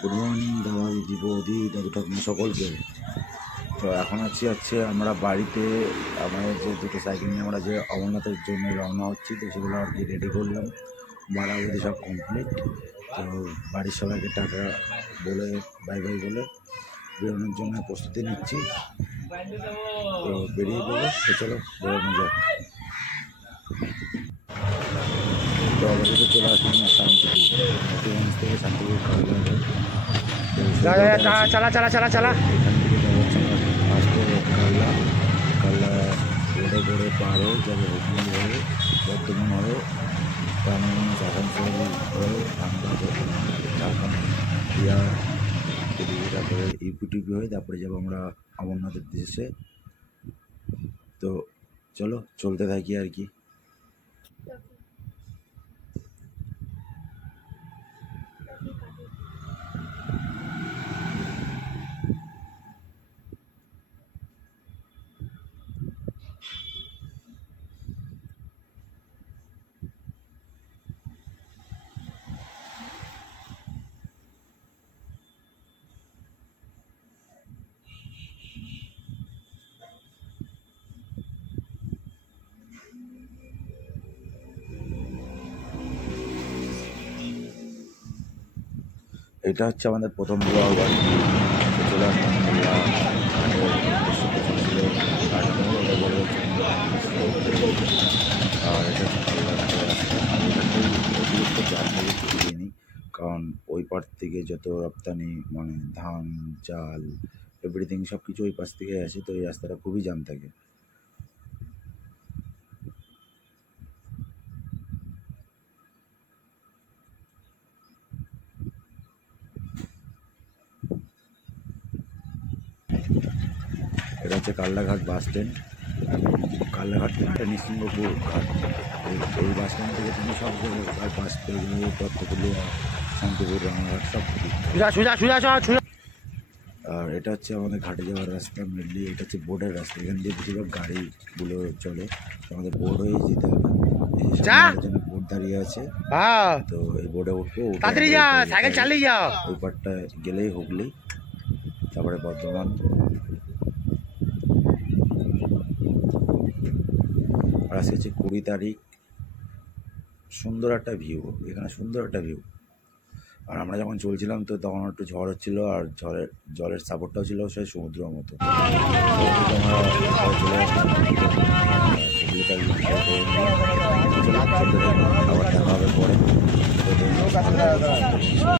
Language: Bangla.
গুড মর্নিং দাদা দিদি বৌদি দাদু ঠাকুমা সকলকে। তো এখন হচ্ছে আমরা বাড়িতে আমাদের যে দুটো সাইকেল নিয়ে আমরা যে অমরনাথের জন্য রওনা হচ্ছি, তো সেগুলো আর কি রেডি করলাম, বাড়াবাড়ি সব কমপ্লিট। তো বাড়ির সবাইকে টাটা বলে বাই বাই বলে বেরোনোর জন্য প্রস্তুতি নিচ্ছি। তো বেরিয়ে পড়বো, তো চলো বেরোনো যাক। তো অবশ্যই চলে আসলাম শান্তিপুর থেকে, শান্তিপুর चला चला चला चला এখান থেকে যাবো আসতে কাল্লা রোডে করে পার হয়ে যাবে, হুগলি হয়ে বর্ধমান হয়ে রানীগঞ্জ আসানসোল হয়ে আমরা ঝাড়খণ্ড বিহার এদিকে, তারপরে ইউপিটিপি হয়ে তারপরে যাবো আমরা অমরনাথের দেশে। তো চলো চলতে থাকি আর কি। এটা হচ্ছে আমাদের প্রথম ব্লগ। চলে আসলাম আর এটা অতিরিক্ত জার্নি নিই, কারণ ওই পার থেকে যত রপ্তানি মানে ধান চাল এভরিথিং সব কিছু ওই পাশ থেকে আসে, তো এই রাস্তাটা খুবই জ্যাম থাকে। এটা হচ্ছে কাল্লাঘাট বাস স্ট্যান্ড। কাল্লাঘাট থেকে নিঃসিংহপুর ঘাট, এই বাস স্ট্যান্ড থেকে তুমি সব জায়গায় বাস পেয়ে যাবে, তত্ত্বপুলিয়া, শান্তিপুর, রানাঘাট সব কিছু। আর এটা হচ্ছে আমাদের ঘাটে যাওয়ার রাস্তা। মেনলি এটা হচ্ছে বোর্ডের রাস্তা, এখান দিয়ে বেশিরভাগ গাড়িগুলো চলে, আমাদের বোর্ড হয়ে যেতে হবে। বোর্ড দাঁড়িয়ে আছে, তো এই বোর্ডে উঠবো, ওই পারটা গেলেই হুগলি, তারপরে বর্ধমান। আর আজকে হচ্ছে 20 তারিখ, সুন্দর একটা ভিউ, এখানে সুন্দর একটা ভিউ। আর আমরা যখন চলছিলাম তো তখন একটু ঝড় হচ্ছিলো, আর জলের সাপোর্টটাও ছিল সেই সমুদ্রের মতো। আবার দেখা হবে পরে।